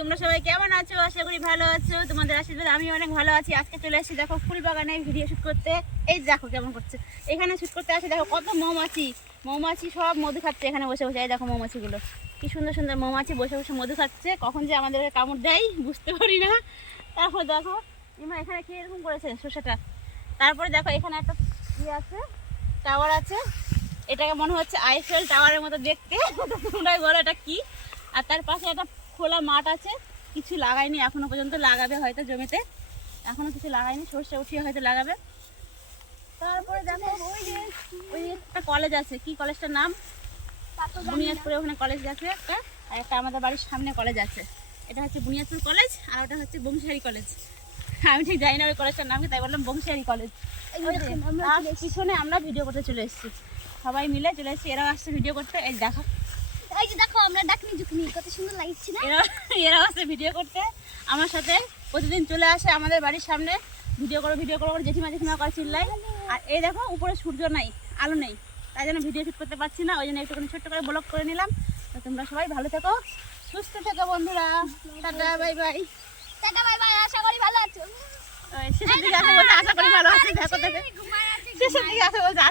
তোমরা সবাই কেমন আছো? আশা করি ভালো আছো। তোমাদের আশীর্বাদ আমি অনেক ভালো আছি। আজকে চলে এসেছি দেখো ফুল বাগানে ভিডিও শুট করতে। এই দেখো কেমন করছে, এখানে শুট করতে আসে দেখো কত মৌমাছি সব মধু খাচ্ছে এখানে বসে বসে। এই দেখো মৌমাছিগুলো কি সুন্দর সুন্দর মৌমাছি বসে বসে মধু খাচ্ছে। কখন যে আমাদের কামড় দেয় বুঝতে পারি না। তারপর দেখো এখানে কি এরকম করেছে শসাটা। তারপরে দেখো এখানে একটা ইয়ে আছে, টাওয়ার আছে। এটাকে মনে হচ্ছে আইফেল টাওয়ারের মতো দেখতে। তোমরাই বলো এটা কি। আর তার পাশে একটা খোলা মাঠ আছে, কিছু লাগায়নি এখনো পর্যন্ত, লাগাবে হয়তো জমিতে, এখনো কিছু লাগায়নি, সর্ষে উঠিয়ে হয়তো লাগাবে। তারপরে দেখো ওই একটা কলেজ আছে, কি কলেজটার নাম বুনিয়াদপুরে, ওখানে কলেজ আছে একটা। আর একটা আমাদের বাড়ির সামনে কলেজ আছে, এটা হচ্ছে বুনিয়াদপুর কলেজ আর ওটা হচ্ছে বংশিহারি কলেজ। আমি ঠিক জানি না ওই কলেজটার নাম কি, তাই বললাম বংশিহারি কলেজ। পিছনে আমরা ভিডিও করতে চলে এসেছি, সবাই মিলে চলে এসেছি। এরাও আসছে ভিডিও করতে। এই দেখো, এই যে দেখো আমরা ডাকনি ঝুকনি কত সুন্দর লাগছে না। এরাও আসছে ভিডিও করতে আমার সাথে। প্রতিদিন চলে আসে আমাদের বাড়ির সামনে, ভিডিও করো করে জেঠিমা করে চিল্লাই। আর এই দেখো উপরে সূর্য নাই, আলো নেই, তাই জন্য ভিডিও শুট করতে পারছি না। ওই জন্য একটুখানি ছোট্ট করে ব্লগ করে নিলাম। তো তোমরা সবাই ভালো থেকো, সুস্থ থেকো বন্ধুরা। Tata bye bye. Tata bye bye, আশা করি ভালো আছো। শেষের দিকে আসে বলছে আশা করি ভালো আছে। দেখো শেষের দিকে আসে বলছে